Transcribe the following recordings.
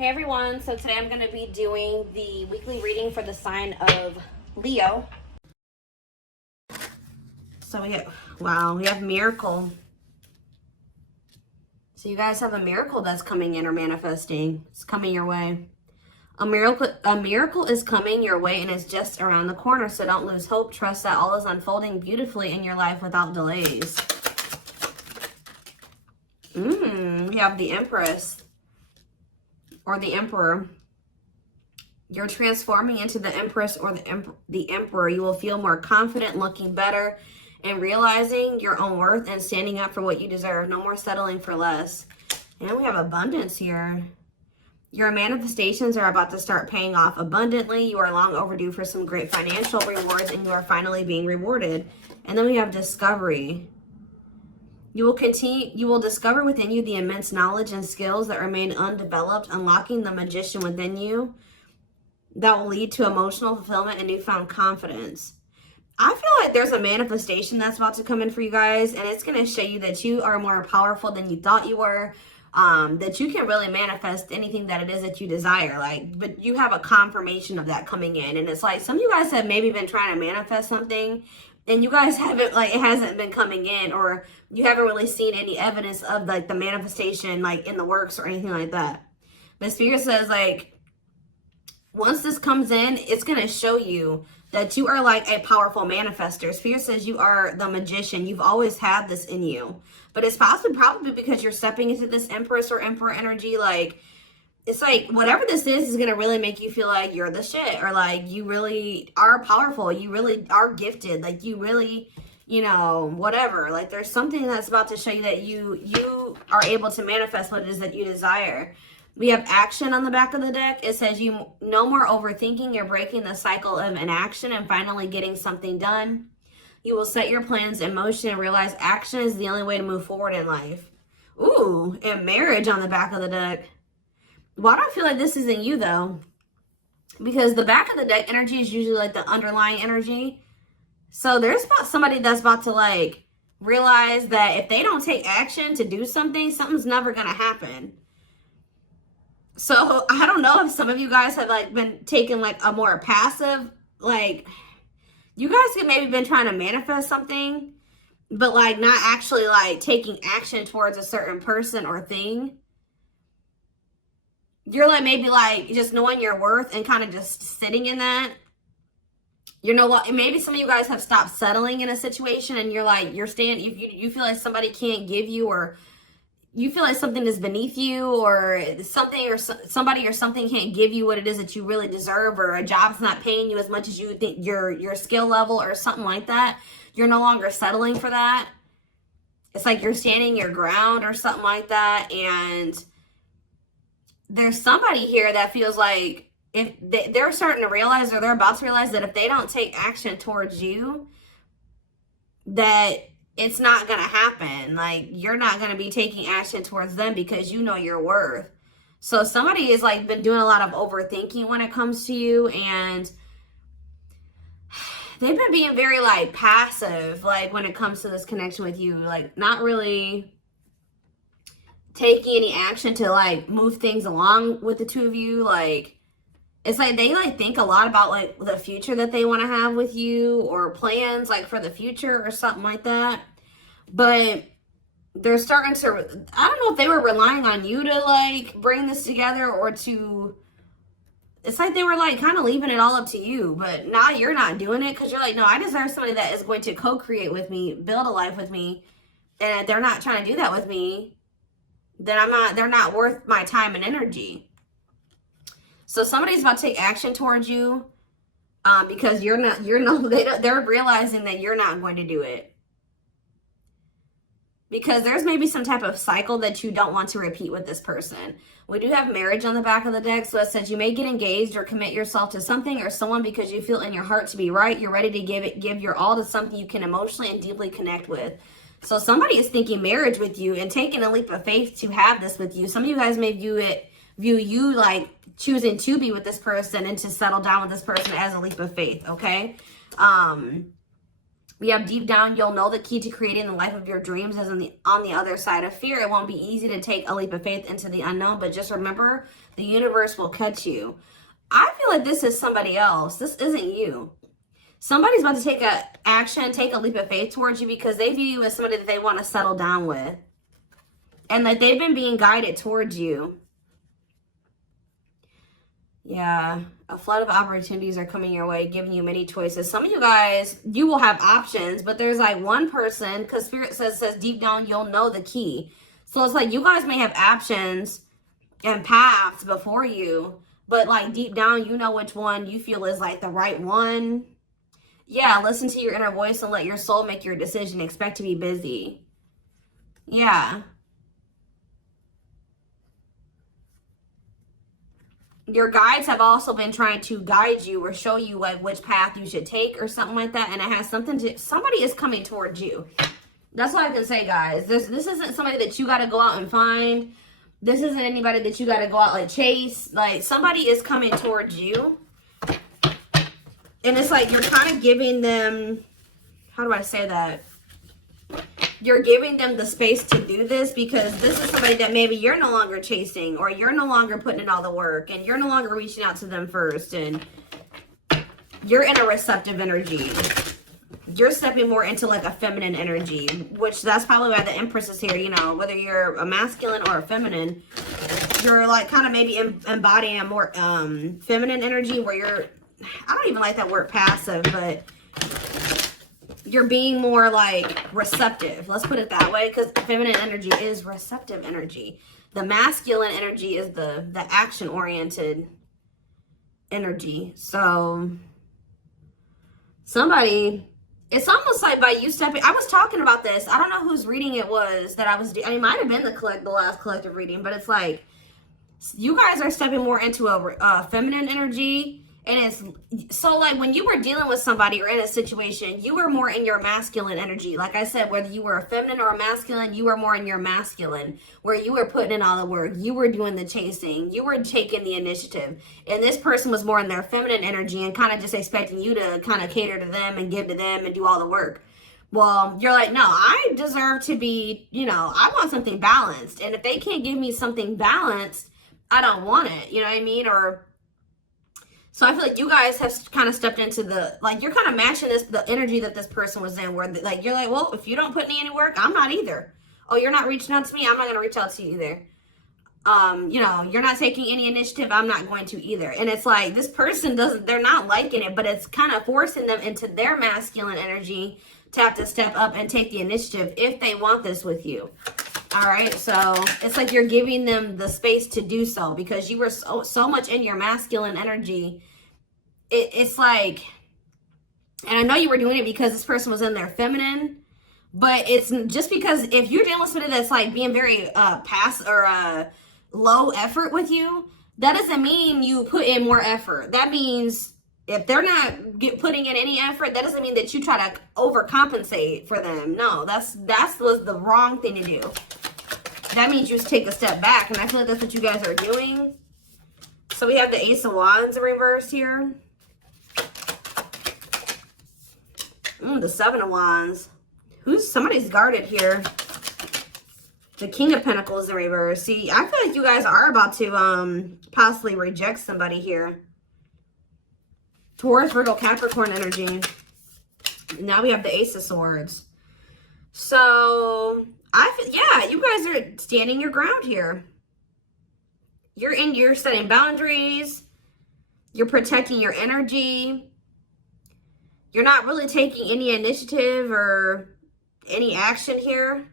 Hey everyone, so today I'm going to be doing the weekly reading for the sign of Leo. So we have miracle. So you guys have a miracle that's coming in or manifesting. It's coming your way. A miracle is coming your way and it's just around the corner. So don't lose hope. Trust that all is unfolding beautifully in your life without delays. We have the Empress or the Emperor. You're transforming into the Empress or the Emperor. You will feel more confident, looking better, and realizing your own worth and standing up for what you deserve. No more settling for less. And we have abundance here. Your manifestations are about to start paying off abundantly. You are long overdue for some great financial rewards, and you are finally being rewarded. And then we have discovery. You will discover within you the immense knowledge and skills that remain undeveloped, unlocking the magician within you that will lead to emotional fulfillment and newfound confidence. I feel like there's a manifestation that's about to come in for you guys, and it's going to show you that you are more powerful than you thought you were, that you can really manifest anything that it is that you desire. But you have a confirmation of that coming in, and it's like some of you guys have maybe been trying to manifest something, and you guys haven't, it hasn't been coming in, or you haven't really seen any evidence of the manifestation in the works or anything like that. But Spirit says once this comes in, it's going to show you that you are a powerful manifester. Spirit says you are the magician. You've always had this in you. But it's probably because you're stepping into this Empress or Emperor energy. It's whatever this is going to really make you feel like you're the shit. Or you really are powerful. You really are gifted. You really, whatever. There's something that's about to show you that you are able to manifest what it is that you desire. We have action on the back of the deck. It says you no more overthinking. You're breaking the cycle of inaction and finally getting something done. You will set your plans in motion and realize action is the only way to move forward in life. Ooh, and marriage on the back of the deck. Why do I feel like this isn't you though? Because the back of the deck energy is usually the underlying energy. So there's somebody that's about to realize that if they don't take action to do something, something's never going to happen. So I don't know if some of you guys have been taking a more passive, you guys have maybe been trying to manifest something, but not actually taking action towards a certain person or thing. You're maybe just knowing your worth and kind of just sitting in that. You know what? Maybe some of you guys have stopped settling in a situation and you're you feel like somebody can't give you, or you feel like something is beneath you, or something or somebody or something can't give you what it is that you really deserve, or a job's not paying you as much as you think your skill level or something like that. You're no longer settling for that. It's you're standing your ground or something like that. And there's somebody here that feels like if they're starting to realize, or they're about to realize, that if they don't take action towards you, that it's not going to happen. You're not going to be taking action towards them because you know your worth. So somebody has been doing a lot of overthinking when it comes to you, and they've been being very passive when it comes to this connection with you, not really taking any action to move things along with the two of you. It's they think a lot about the future that they want to have with you, or plans for the future or something like that. But they're starting to, I don't know if they were relying on you to bring this together, or to, it's they were kind of leaving it all up to you. But now you're not doing it because you're no, I deserve somebody that is going to co-create with me, build a life with me. And if they're not trying to do that with me, then they're not worth my time and energy. So somebody's about to take action towards you because they're realizing that you're not going to do it. Because there's maybe some type of cycle that you don't want to repeat with this person. We do have marriage on the back of the deck. So it says you may get engaged or commit yourself to something or someone because you feel in your heart to be right. You're ready to give your all to something you can emotionally and deeply connect with. So somebody is thinking marriage with you and taking a leap of faith to have this with you. Some of you guys may view you choosing to be with this person and to settle down with this person as a leap of faith, okay? We have deep down, you'll know the key to creating the life of your dreams is on the other side of fear. It won't be easy to take a leap of faith into the unknown, but just remember, the universe will catch you. I feel like this is somebody else. This isn't you. Somebody's about to take a action, take a leap of faith towards you because they view you as somebody that they want to settle down with. And that they've been being guided towards you. Yeah, a flood of opportunities are coming your way, giving you many choices. Some of you guys, you will have options, but there's like one person, because Spirit says deep down, you'll know the key. So it's like you guys may have options and paths before you, but like deep down, you know which one you feel is like the right one. Yeah, listen to your inner voice and let your soul make your decision. Expect to be busy. Yeah. Your guides have also been trying to guide you or show you like which path you should take or something like that. And it has something to, somebody is coming towards you. That's all I can say, guys. This isn't somebody that you got to go out and find. This isn't anybody that you got to go out like chase. Like somebody is coming towards you. And it's like you're kind of giving them, how do I say that? You're giving them the space to do this because this is somebody that maybe you're no longer chasing or you're no longer putting in all the work and you're no longer reaching out to them first and you're in a receptive energy. You're stepping more into like a feminine energy, which that's probably why the Empress is here. You know, whether you're a masculine or a feminine, you're like kind of maybe embodying a more feminine energy where you're, I don't even like that word passive, but you're being more like receptive. Let's put it that way, because feminine energy is receptive energy. The masculine energy is the action-oriented energy. So somebody, it's almost like by you stepping, I was talking about this. I don't know whose reading it was that I was doing. It might have been the last collective reading, but it's like you guys are stepping more into a feminine energy. And it's so like when you were dealing with somebody or in a situation, you were more in your masculine energy. Like I said, whether you were a feminine or a masculine, you were more in your masculine, where you were putting in all the work. You were doing the chasing. You were taking the initiative. And this person was more in their feminine energy and kind of just expecting you to kind of cater to them and give to them and do all the work. Well, you're like, no, I deserve to be, you know, I want something balanced. And if they can't give me something balanced, I don't want it. You know what I mean? Or so I feel like you guys have kind of stepped into the, like, you're kind of matching the energy that this person was in, where, like, you're like, well, if you don't put in any work, I'm not either. Oh, you're not reaching out to me? I'm not going to reach out to you either. You know, you're not taking any initiative, I'm not going to either. And it's like, this person they're not liking it, but it's kind of forcing them into their masculine energy to have to step up and take the initiative if they want this with you. All right, so it's like you're giving them the space to do so because you were so much in your masculine energy. It's like, and I know you were doing it because this person was in their feminine, but it's just because if you're dealing with somebody that's like being very low effort with you, that doesn't mean you put in more effort. That means if they're not putting in any effort, that doesn't mean that you try to overcompensate for them. No, that was the wrong thing to do. That means you just take a step back, and I feel like that's what you guys are doing. So we have the Ace of Wands in reverse here. The Seven of Wands. Somebody's guarded here. The King of Pentacles in reverse. See, I feel like you guys are about to possibly reject somebody here. Taurus, Virgo, Capricorn energy. Now we have the Ace of Swords. So, yeah, you guys are standing your ground here. You're setting boundaries. You're protecting your energy. You're not really taking any initiative or any action here.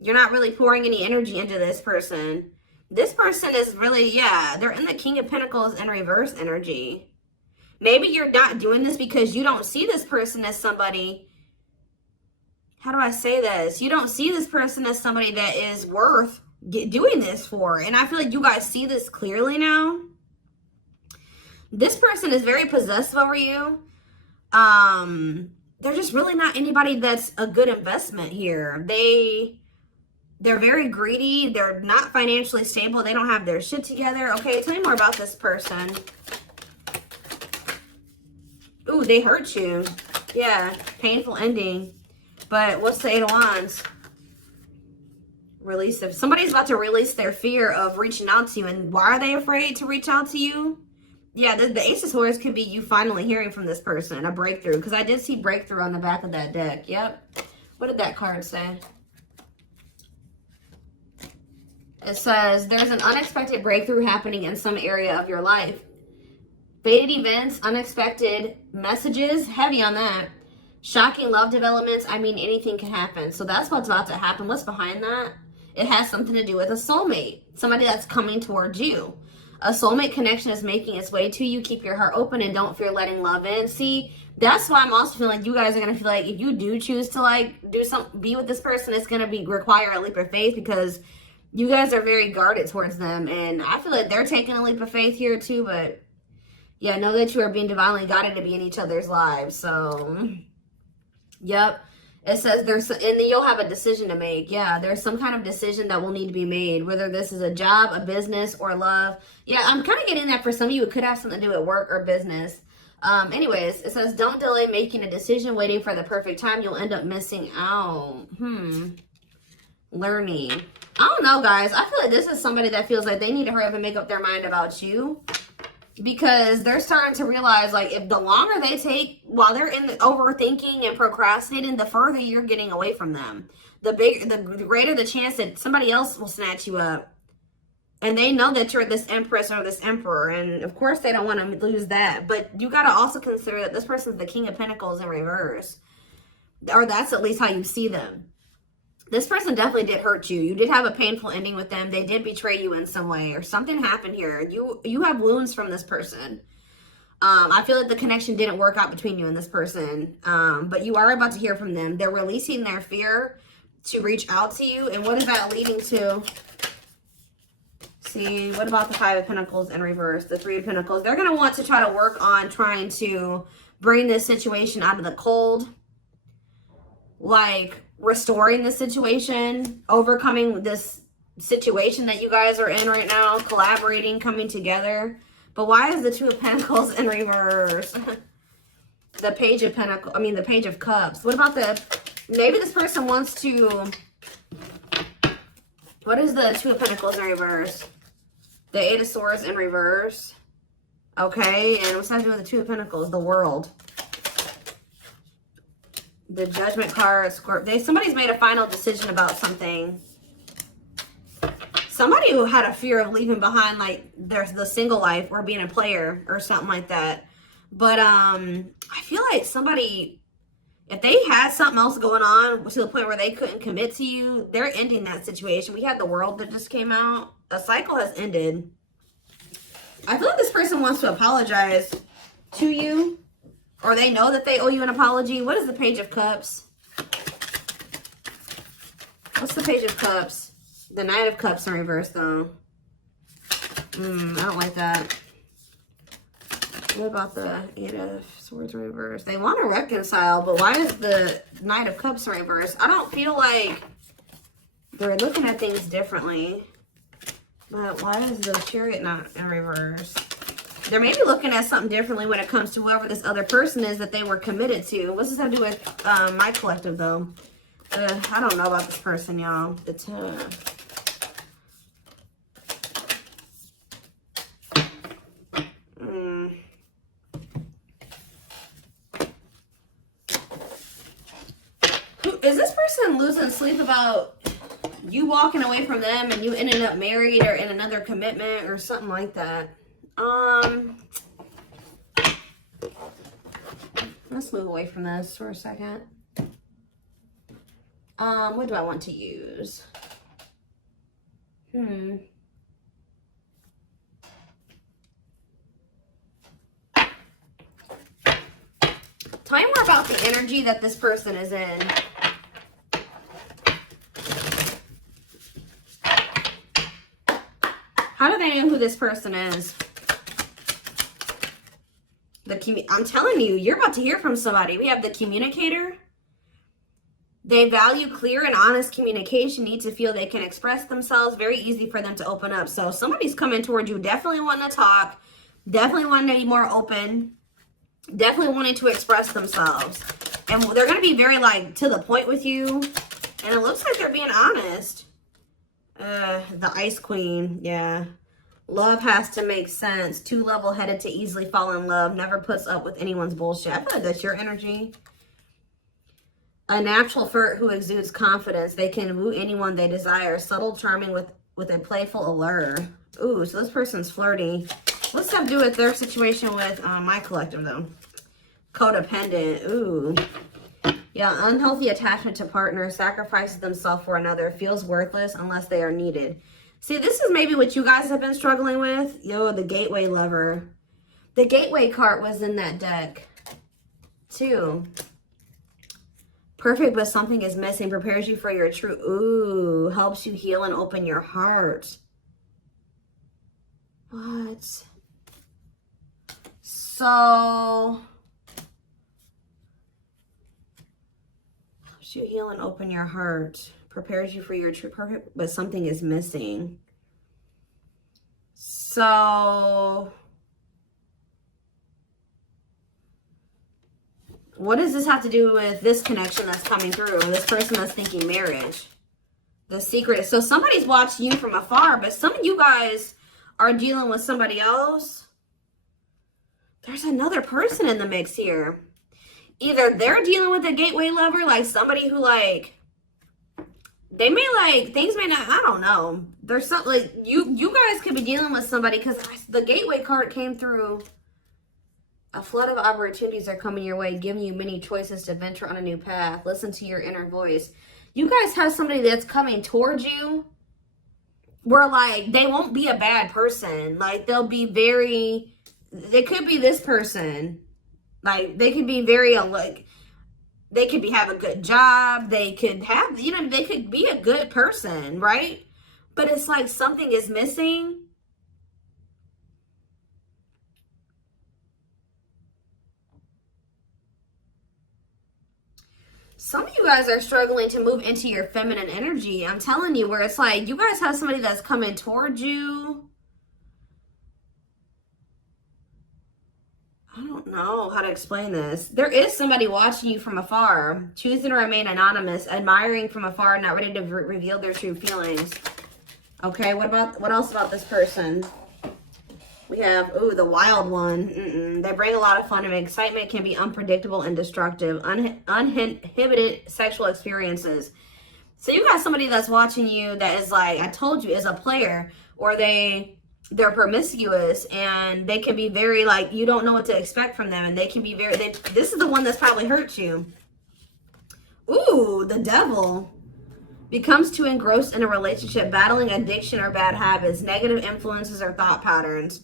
You're not really pouring any energy into this person. This person is really, yeah, they're in the King of Pentacles in reverse energy. Maybe you're not doing this because you don't see this person as somebody, how do I say this? You don't see this person as somebody that is worth doing this for. And I feel like you guys see this clearly now. This person is very possessive over you. They're just really not anybody that's a good investment here. They're very greedy. They're not financially stable. They don't have their shit together. Okay, tell me more about this person. Ooh, they hurt you. Yeah, painful ending. But what's the Eight of Wands? Release of, somebody's about to release their fear of reaching out to you. And why are they afraid to reach out to you? Yeah, the Ace of Swords could be you finally hearing from this person, a breakthrough. Because I did see breakthrough on the back of that deck. Yep. What did that card say? It says, there's an unexpected breakthrough happening in some area of your life. Fated events, unexpected messages, heavy on that. Shocking love developments, I mean, anything can happen. So that's what's about to happen. What's behind that? It has something to do with a soulmate. Somebody that's coming towards you. A soulmate connection is making its way to you. Keep your heart open and don't fear letting love in. See, that's why I'm also feeling like you guys are going to feel like if you do choose to like be with this person, it's going to require a leap of faith because you guys are very guarded towards them. And I feel like they're taking a leap of faith here too. But yeah, know that you are being divinely guided to be in each other's lives. So, yep. It says there's, and then you'll have a decision to make. Yeah, there's some kind of decision that will need to be made, whether this is a job, a business, or love. Yeah, I'm kind of getting that for some of you. It could have something to do with work or business. Anyways, it says don't delay making a decision, waiting for the perfect time. You'll end up missing out. Learning. I don't know, guys. I feel like this is somebody that feels like they need to hurry up and make up their mind about you. Because they're starting to realize, like, if the longer they take while they're in the overthinking and procrastinating, the further you're getting away from them. The greater the chance that somebody else will snatch you up. And they know that you're this empress or this emperor. And, of course, they don't want to lose that. But you got to also consider that this person's the King of Pentacles in reverse. Or that's at least how you see them. This person definitely did hurt you. You did have a painful ending with them. They did betray you in some way or something happened here. You have wounds from this person. I feel like the connection didn't work out between you and this person. But you are about to hear from them. They're releasing their fear to reach out to you. And what is that leading to? See, what about the Five of Pentacles in reverse? The Three of Pentacles. They're going to want to try to work on trying to bring this situation out of the cold. Like restoring the situation, overcoming this situation that you guys are in right now, collaborating, coming together. But why is the Two of Pentacles in reverse? The Page of Pentacles, I mean the Page of Cups. What about maybe this person wants to, what is the Two of Pentacles in reverse? The Eight of Swords in reverse. Okay, and what's that doing with the Two of Pentacles? The World. The Judgment card, Scorpio. Somebody's made a final decision about something. Somebody who had a fear of leaving behind, like, there's the single life or being a player or something like that. But I feel like somebody, if they had something else going on to the point where they couldn't commit to you, they're ending that situation. We had the World that just came out. A cycle has ended. I feel like this person wants to apologize to you. Or they know that they owe you an apology. What is the Page of Cups? What's the Page of Cups? The Knight of Cups in reverse, though. I don't like that. What about the Eight of Swords in reverse? They want to reconcile, but why is the Knight of Cups in reverse? I don't feel like they're looking at things differently. But why is the Chariot not in reverse? They're maybe looking at something differently when it comes to whoever this other person is that they were committed to. What's this have to do with my collective, though? I don't know about this person, y'all. Is this person losing sleep about you walking away from them and you ending up married or in another commitment or something like that? Let's move away from this for a second. What do I want to use? Tell me more about the energy that this person is in. How do they know who this person is? I'm telling you, you're about to hear from somebody. We have the Communicator. They value clear and honest communication, need to feel they can express themselves. Very easy for them to open up. So somebody's coming towards you, definitely wanting to talk, definitely wanting to be more open, definitely wanting to express themselves. And they're going to be very, like, to the point with you. And it looks like they're being honest. The Ice Queen, yeah. Love has to make sense. Too level-headed to easily fall in love. Never puts up with anyone's bullshit. I feel like that's your energy. A natural flirt who exudes confidence. They can woo anyone they desire. Subtle, charming with a playful allure. Ooh, so this person's flirty. What's that do with their situation with my collective, though? Codependent. Ooh. Yeah, unhealthy attachment to partner. Sacrifices themselves for another. Feels worthless unless they are needed. See, this is maybe what you guys have been struggling with. Yo, the gateway lover. The gateway card was in that deck, too. Perfect, but something is missing. Prepares you for your true... Ooh, helps you heal and open your heart. What? So... helps you heal and open your heart. Prepares you for your true perfect, but something is missing. So... what does this have to do with this connection that's coming through? This person that's thinking marriage. The secret. So somebody's watching you from afar, but some of you guys are dealing with somebody else. There's another person in the mix here. Either they're dealing with a gateway lover, like somebody who like, they may like, things may not, I don't know. There's something like, you guys could be dealing with somebody because the gateway card came through. A flood of opportunities are coming your way, giving you many choices to venture on a new path. Listen to your inner voice. You guys have somebody that's coming towards you where, like, they won't be a bad person. Like, they'll be very... they could be this person. Like, they could be very, like... they could have a good job. They could have... you know, they could be a good person, right? But it's like something is missing. Some of you guys are struggling to move into your feminine energy. I'm telling you, where it's like you guys have somebody that's coming towards you. I don't know how to explain this. There is somebody watching you from afar, choosing to remain anonymous, admiring from afar, not ready to reveal their true feelings. Okay, what else about this person? We have, ooh, the wild one. They bring a lot of fun and excitement, can be unpredictable and destructive. Uninhibited sexual experiences. So you got somebody that's watching you that is like, I told you, is a player. Or they're promiscuous and they can be very like, you don't know what to expect from them. And they can be very, this is the one that's probably hurt you. Ooh, the devil. Becomes too engrossed in a relationship, battling addiction or bad habits, negative influences or thought patterns.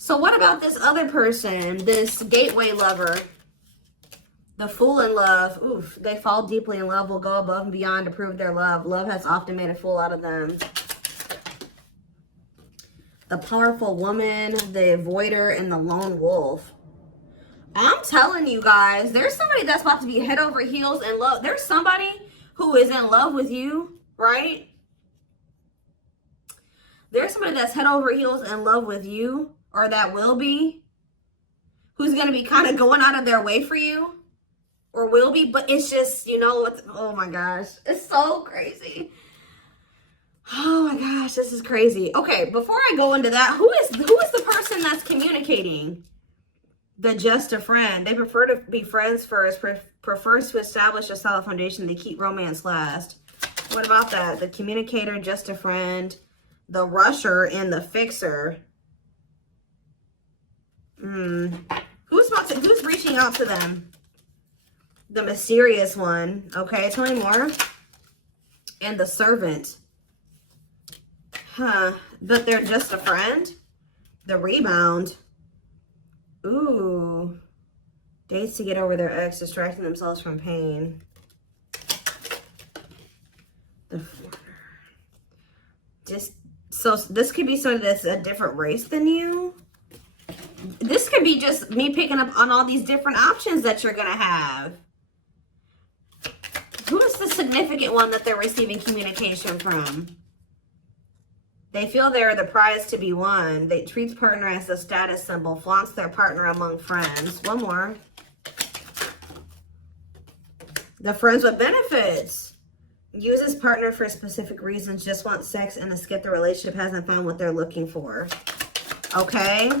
So what about this other person, this gateway lover, the fool in love? Oof, they fall deeply in love, will go above and beyond to prove their love. Love has often made a fool out of them. The powerful woman, the avoider, and the lone wolf. I'm telling you guys, there's somebody that's about to be head over heels in love. There's somebody who is in love with you, right? There's somebody that's head over heels in love with you, or that will be, who's going to be kind of going out of their way for you, or will be, but it's just, you know, oh my gosh, it's so crazy. Oh my gosh, this is crazy. Okay, before I go into that, who is the person that's communicating? The just a friend. They prefer to be friends first, prefers to establish a solid foundation. They keep romance last. What about that? The communicator, just a friend, the rusher, and the fixer. Who's reaching out to them? The mysterious one. Okay, tell me more. And the servant. Huh. But they're just a friend? The rebound. Ooh. Dates to get over their ex, distracting themselves from pain. The so this could be somebody that's a different race than you. This could be just me picking up on all these different options that you're going to have. Who is the significant one that they're receiving communication from? They feel they're the prize to be won. They treat partner as a status symbol, flaunts their partner among friends. One more. The friends with benefits. Uses partner for specific reasons, just want sex and to skip the relationship, hasn't found what they're looking for. Okay.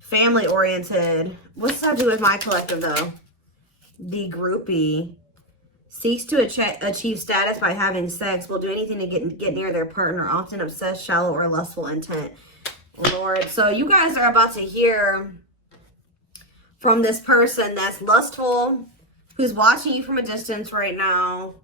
Family oriented. What's that do with my collective though? The groupie. Seeks to achieve status by having sex. Will do anything to get near their partner. Often obsessed, shallow, or lustful intent. Lord. So you guys are about to hear from this person that's lustful, who's watching you from a distance right now,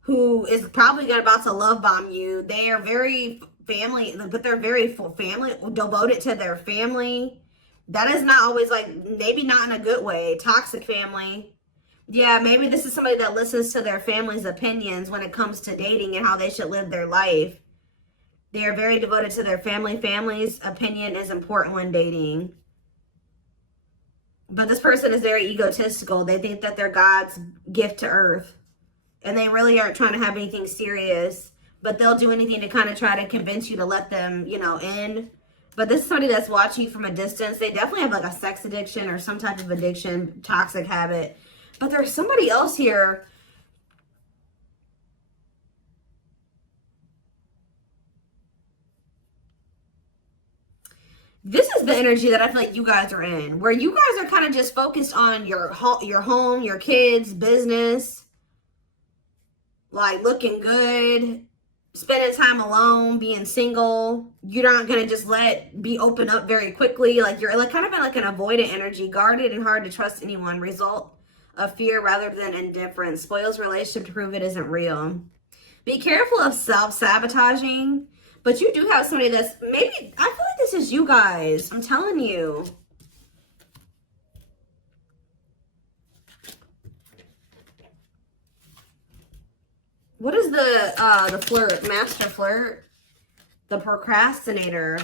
who is probably about to love bomb you. They are very family, but they're very family, devoted to their family. That is not always like, maybe not in a good way. Toxic family. Yeah, maybe this is somebody that listens to their family's opinions when it comes to dating and how they should live their life. They are very devoted to their family. Family's opinion is important when dating. But this person is very egotistical. They think that they're God's gift to earth. And they really aren't trying to have anything serious. But they'll do anything to kind of try to convince you to let them, you know, in. But this is somebody that's watching you from a distance. They definitely have like a sex addiction or some type of addiction, toxic habit. But there's somebody else here. This is the energy that I feel like you guys are in, where you guys are kind of just focused on your home, your kids, business, like looking good, spending time alone, being single. You're not going to just be open up very quickly. Like you're like kind of in like an avoidant energy, guarded and hard to trust anyone. Result of fear rather than indifference. Spoils relationship to prove it isn't real. Be careful of self-sabotaging. But you do have somebody that's maybe, I feel like this is you guys. I'm telling you. What is the flirt? Master flirt? The procrastinator.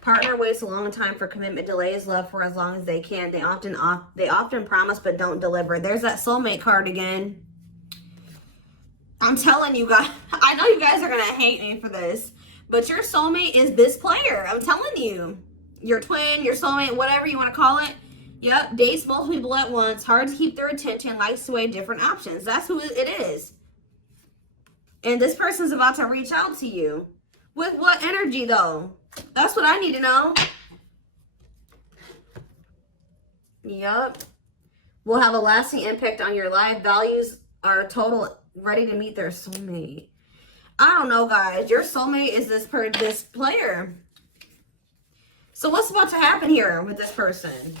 Partner waits a long time for commitment, delays love for as long as they can. They often promise but don't deliver. There's that soulmate card again. I'm telling you guys, I know you guys are going to hate me for this. But your soulmate is this player. I'm telling you. Your twin, your soulmate, whatever you want to call it. Yep. Dates multiple people at once. Hard to keep their attention. Likes to weigh different options. That's who it is. And this person's about to reach out to you. With what energy, though? That's what I need to know. Yep. Will have a lasting impact on your life. Values are total, ready to meet their soulmate. I don't know, guys. Your soulmate is this player. So what's about to happen here with this person?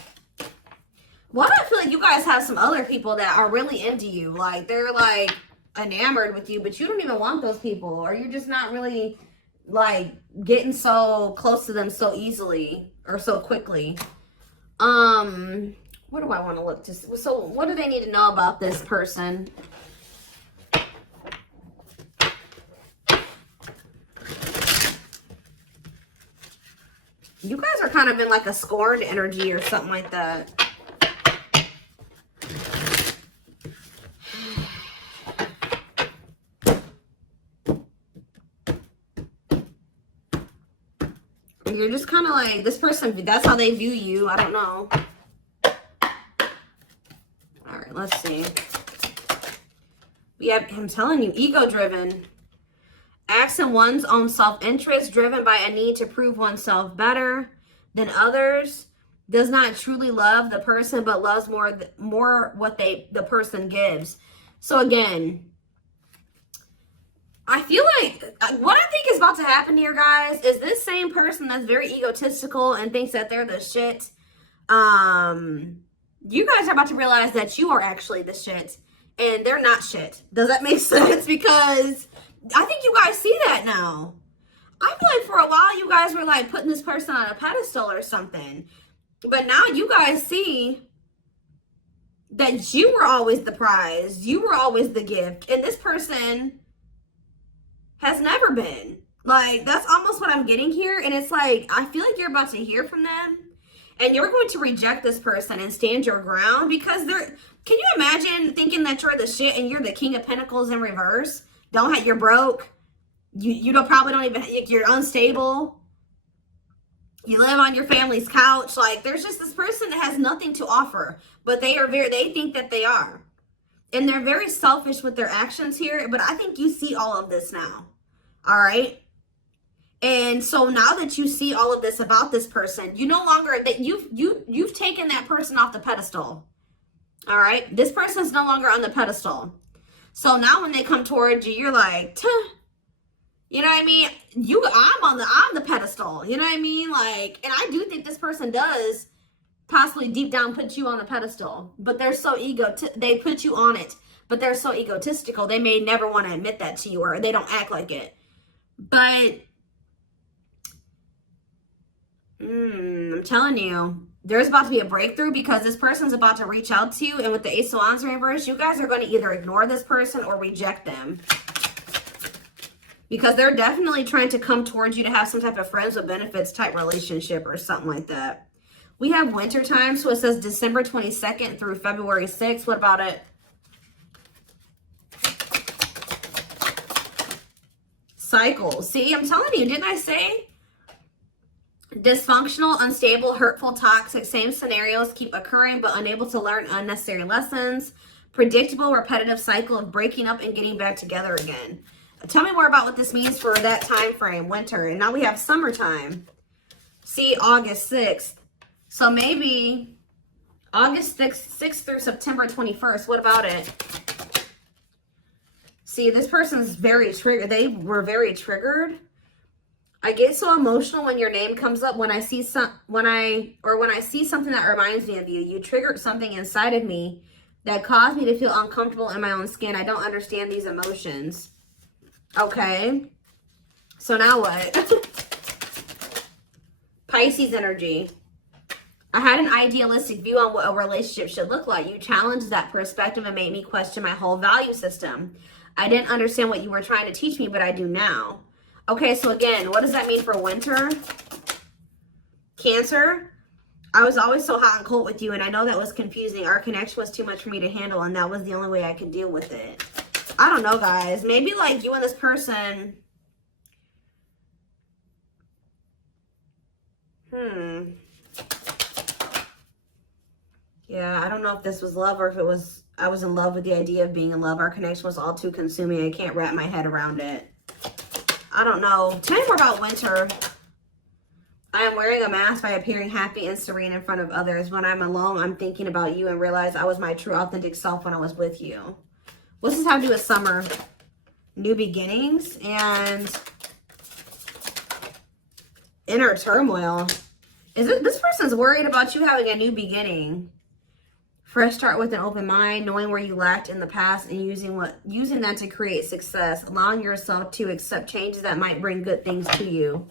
Why do I feel like you guys have some other people that are really into you? Like, they're, like, enamored with you, but you don't even want those people. Or you're just not really, like, getting so close to them so easily or so quickly. What do I want to look to? So what do they need to know about this person? You guys are kind of in like a scorned energy or something like that. You're just kind of like, this person, that's how they view you. I don't know. All right, let's see. I'm telling you, ego-driven. Acts in one's own self-interest, driven by a need to prove oneself better than others. Does not truly love the person, but loves more what the person gives. So again, I feel like what I think is about to happen here, guys, is this same person that's very egotistical and thinks that they're the shit. You guys are about to realize that you are actually the shit and they're not shit. Does that make sense? Because I think you guys see that now. I feel like for a while you guys were like putting this person on a pedestal or something. But now you guys see that you were always the prize. You were always the gift. And this person has never been. Like, that's almost what I'm getting here. And it's like, I feel like you're about to hear from them. And you're going to reject this person and stand your ground. Because they're... Can you imagine thinking that you're the shit and you're the King of Pentacles in reverse? You're broke. You probably don't even, you're unstable. You live on your family's couch. Like, there's just this person that has nothing to offer, but they think that they are. And they're very selfish with their actions here, but I think you see all of this now. All right. And so now that you see all of this about this person, you no longer, that you've taken that person off the pedestal. All right. This person's no longer on the pedestal. So now when they come towards you, you're like, tuh. You know what I mean? I'm the pedestal. You know what I mean? Like, and I do think this person does possibly deep down put you on a pedestal, but they're so they put you on it, but they're so egotistical. They may never want to admit that to you, or they don't act like it. But I'm telling you, there's about to be a breakthrough because this person's about to reach out to you. And with the Ace of Wands reverse, you guys are going to either ignore this person or reject them. Because they're definitely trying to come towards you to have some type of friends with benefits type relationship or something like that. We have winter time, so it says December 22nd through February 6th. What about it? Cycles. See, I'm telling you, didn't I say? Dysfunctional, unstable, hurtful, toxic, same scenarios keep occurring but unable to learn unnecessary lessons. Predictable, repetitive cycle of breaking up and getting back together again. Tell me more about what this means for that time frame, winter. And now we have summertime. See, August 6th. So maybe August 6th through September 21st. What about it? See, this person's very triggered. They were very triggered. I get so emotional when your name comes up. When I see something that reminds me of you. You triggered something inside of me that caused me to feel uncomfortable in my own skin. I don't understand these emotions. Okay. So now what? Pisces energy. I had an idealistic view on what a relationship should look like. You challenged that perspective and made me question my whole value system. I didn't understand what you were trying to teach me, but I do now. Okay, so again, what does that mean for winter? Cancer. I was always so hot and cold with you, and I know that was confusing. Our connection was too much for me to handle, and that was the only way I could deal with it. I don't know, guys. Maybe like you and this person. Yeah, I don't know if this was love or if it was, I was in love with the idea of being in love. Our connection was all too consuming. I can't wrap my head around it. I don't know. Tell me more about winter. I am wearing a mask by appearing happy and serene in front of others. When I'm alone, I'm thinking about you and realize I was my true authentic self when I was with you. What's this have to do with summer? New beginnings and inner turmoil. Is it this person's worried about you having a new beginning? Fresh start with an open mind, knowing where you lacked in the past and using that to create success, allowing yourself to accept changes that might bring good things to you.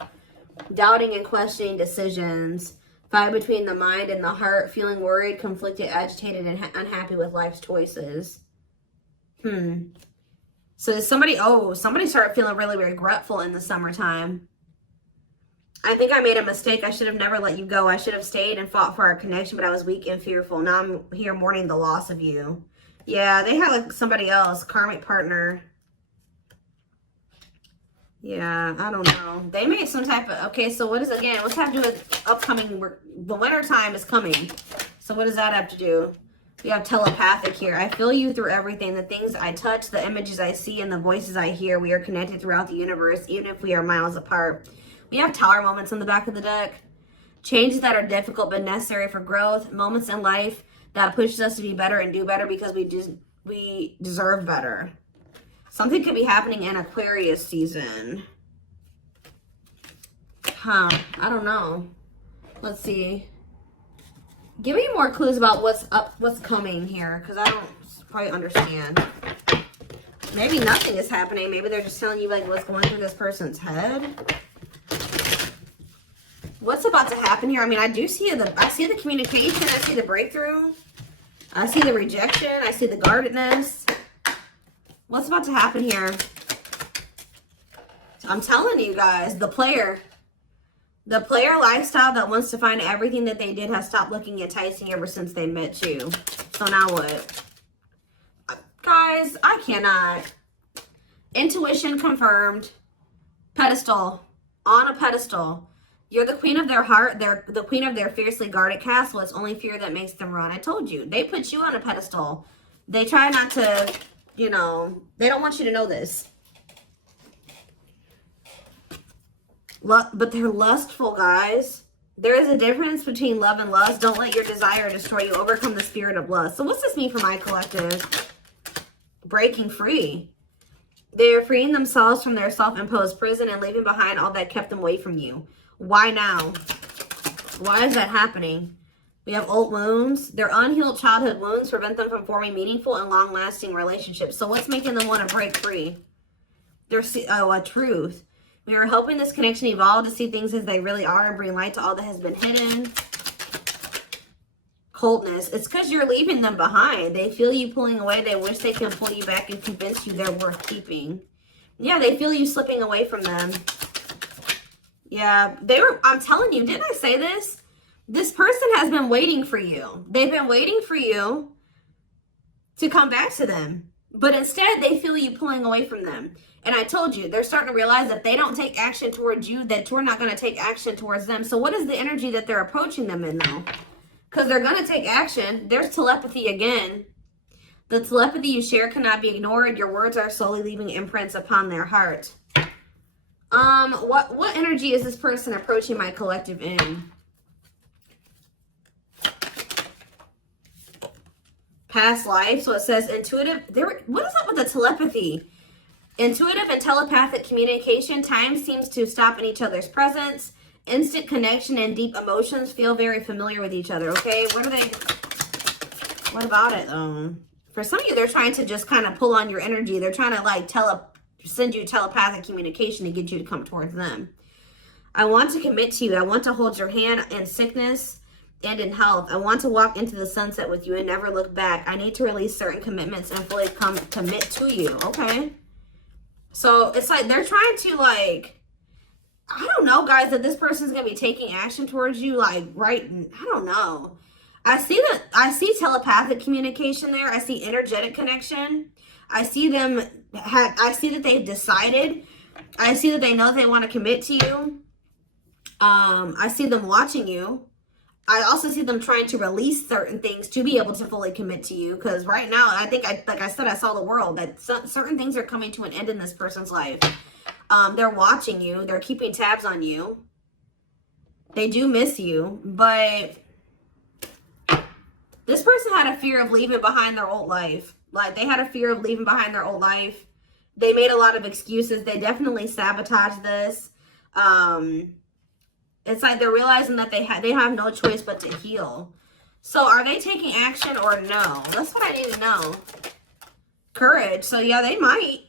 Doubting and questioning decisions, fight between the mind and the heart, feeling worried, conflicted, agitated, and unhappy with life's choices. So somebody started feeling really regretful in the summertime. I think I made a mistake. I should have never let you go. I should have stayed and fought for our connection, but I was weak and fearful. Now I'm here mourning the loss of you. Yeah, they had like somebody else, karmic partner. Yeah, I don't know. They made some type of, okay, so what is, again, what's have to do with upcoming, the winter time is coming. So what does that have to do? We have telepathic here. I feel you through everything. The things I touch, the images I see, and the voices I hear. We are connected throughout the universe, even if we are miles apart. We have tower moments on the back of the deck. Changes that are difficult but necessary for growth. Moments in life that pushes us to be better and do better because we deserve better. Something could be happening in Aquarius season. I don't know. Let's see. Give me more clues about what's coming here, because I don't quite understand. Maybe nothing is happening. Maybe they're just telling you like what's going through this person's head. What's about to happen here? I mean, I see the communication. I see the breakthrough. I see the rejection. I see the guardedness. What's about to happen here? I'm telling you guys, the player lifestyle that wants to find everything that they did has stopped looking enticing ever since they met you. So now what? Guys, I cannot. Intuition confirmed. Pedestal. On a pedestal. You're the queen of their heart. They're the queen of their fiercely guarded castle. It's only fear that makes them run. I told you. They put you on a pedestal. They try not to, you know, they don't want you to know this. But they're lustful, guys. There is a difference between love and lust. Don't let your desire destroy you. Overcome the spirit of lust. So what's this mean for my collective? Breaking free. They are freeing themselves from their self-imposed prison and leaving behind all that kept them away from you. Why now? Why is that happening? We have old wounds. Their unhealed childhood wounds prevent them from forming meaningful and long-lasting relationships. So what's making them want to break free? A truth. We are helping this connection evolve to see things as they really are and bring light to all that has been hidden. Coldness. It's because you're leaving them behind. They feel you pulling away. They wish they can pull you back and convince you they're worth keeping. Yeah, they feel you slipping away from them. Yeah, I'm telling you, didn't I say this? This person has been waiting for you. They've been waiting for you to come back to them. But instead, they feel you pulling away from them. And I told you, they're starting to realize that they don't take action towards you, that you're not going to take action towards them. So what is the energy that they're approaching them in, though? Because they're going to take action. There's telepathy again. The telepathy you share cannot be ignored. Your words are slowly leaving imprints upon their heart. What energy is this person approaching my collective in? Past life. So it says intuitive. What is up with the telepathy? Intuitive and telepathic communication. Time seems to stop in each other's presence. Instant connection and deep emotions. Feel very familiar with each other. Okay, what about it? For some of you, they're trying to just kind of pull on your energy. They're trying to like send you telepathic communication to get you to come towards them. I want to commit to you. I want to hold your hand in sickness and in health. I want to walk into the sunset with you and never look back. I need to release certain commitments and fully commit to you. Okay. So it's like they're trying to like, I don't know, guys, that this person's going to be taking action towards you. Like, right. I don't know. I see telepathic communication there. I see energetic connection. I see them. I see that they've decided. I see that they know they want to commit to you. I see them watching you. I also see them trying to release certain things to be able to fully commit to you. Because right now, I think, like I said, I saw the world. That certain things are coming to an end in this person's life. They're watching you. They're keeping tabs on you. They do miss you. But this person had a fear of leaving behind their old life. Like, they had a fear of leaving behind their old life. They made a lot of excuses. They definitely sabotaged this. It's like they're realizing that they have no choice but to heal. So are they taking action or no? That's what I need to know. Courage. So yeah, they might.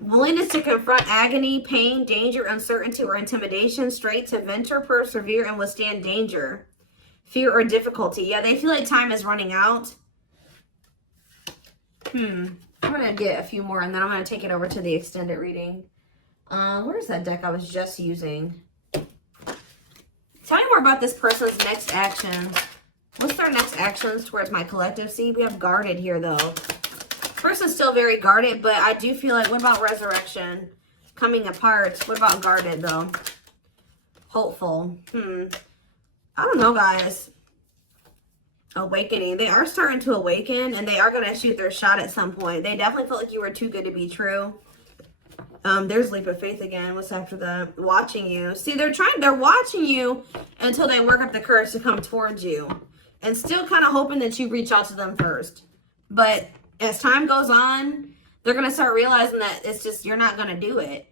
Willingness to confront agony, pain, danger, uncertainty, or intimidation. Strength to venture, persevere, and withstand danger. Fear or difficulty. Yeah, they feel like time is running out. I'm going to get a few more and then I'm going to take it over to the extended reading. Where's that deck I was just using? Tell me more about this person's next actions. What's their next actions towards my collective? See, we have guarded here, though. Person's still very guarded, but I do feel like, what about resurrection? Coming apart. What about guarded, though? Hopeful. I don't know, guys. Awakening. They are starting to awaken, and they are going to shoot their shot at some point. They definitely felt like you were too good to be true. There's leap of faith again. What's after that? Watching you. See, they're watching you until they work up the courage to come towards you. And still kind of hoping that you reach out to them first. But as time goes on, they're going to start realizing that it's just, you're not going to do it.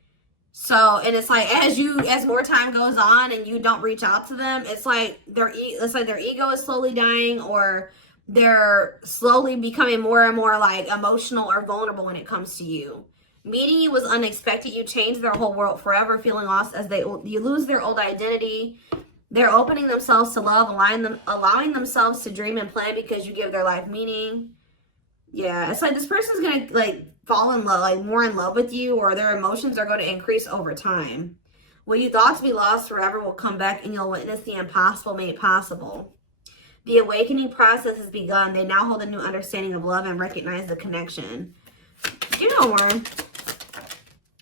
So, and it's like, as more time goes on and you don't reach out to them, it's like their ego is slowly dying, or they're slowly becoming more and more like emotional or vulnerable when it comes to you. Meeting you was unexpected. You changed their whole world forever, feeling lost as you lose their old identity. They're opening themselves to love, allowing themselves to dream and plan because you give their life meaning. Yeah, it's like this person's going to like fall in love, like more in love with you, or their emotions are going to increase over time. What you thought to be lost forever will come back and you'll witness the impossible made possible. The awakening process has begun. They now hold a new understanding of love and recognize the connection. You know more.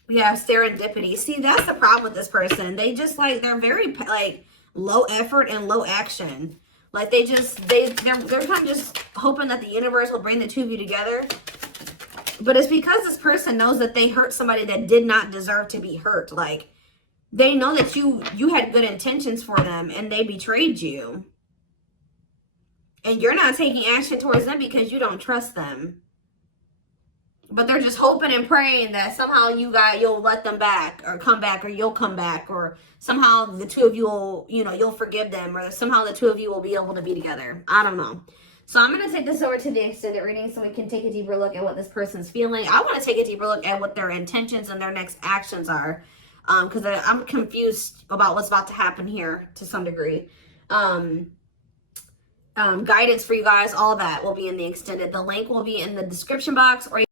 We have serendipity. See, that's the problem with this person. They just like, they're very like low effort and low action. Like they're kind of just hoping that the universe will bring the two of you together. But it's because this person knows that they hurt somebody that did not deserve to be hurt. Like, they know that you had good intentions for them and they betrayed you. And you're not taking action towards them because you don't trust them. But they're just hoping and praying that somehow you'll let them back or come back, or you'll come back, or somehow the two of you will, you'll forgive them, or somehow the two of you will be able to be together. I don't know. So I'm going to take this over to the extended reading so we can take a deeper look at what this person's feeling. I want to take a deeper look at what their intentions and their next actions are, because I'm confused about what's about to happen here to some degree. Guidance for you guys, all that will be in the extended. The link will be in the description box, or